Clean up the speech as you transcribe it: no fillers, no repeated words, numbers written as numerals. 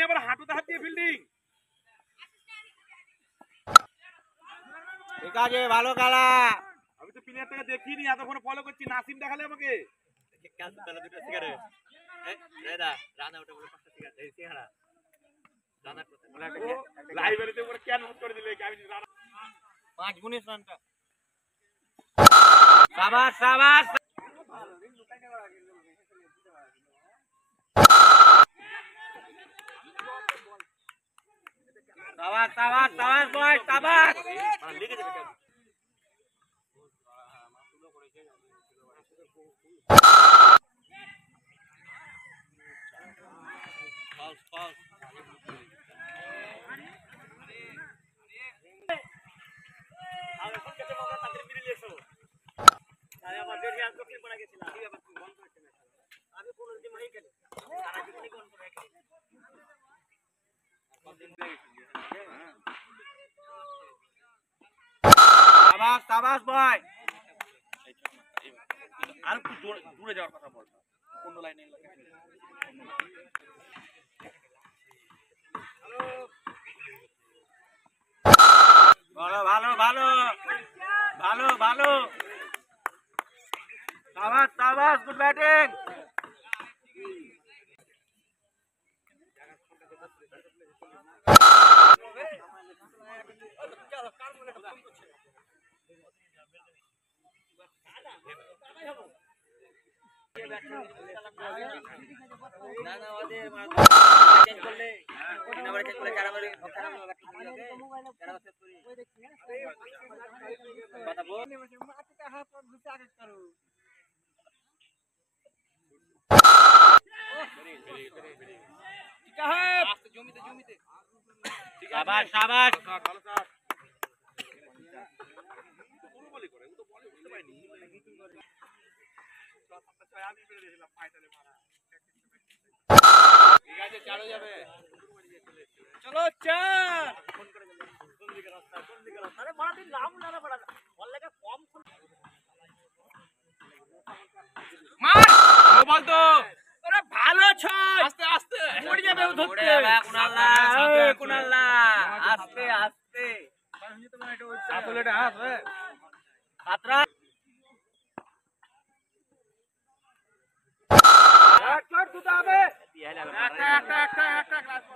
কিনে আবার হাঁটুতে হাত দিয়ে ফিল্ডিং। ঠিক আছে, ভালো খেলা। আমি তো প্লেয়ারটাকে দেখিনি, এতক্ষণ ফলো করছি। নাসিম দেখালে আমাকে। লাইব্রেরিতে উপরে কেন নোট করে দিলে? 5 19 রানটা। শাবাশ শাবাশ। শাবাশ শাবাশ শাবাশ বয়, শাবাশ। Foul foul. শাবাশ শাবাশ বয়। আর একটু দূরে যাওয়ার কথা বল। কোন লাইনে? ভালো ভালো ভালো ভালো ভালো। শাবাশ শাবাশ, গুড ব্যাটিং। শাবাশ শাবাশ। চলো চার। বল তো। ভালো ছয়। আস্তে আস্তে পড়ে যাবে, ও ধরতে কুনাল্লা, কুনাল্লা আস্তে আস্তে। আসলে এটা হাত হ্যাঁ। সাতরা একটা একটা একটা একটা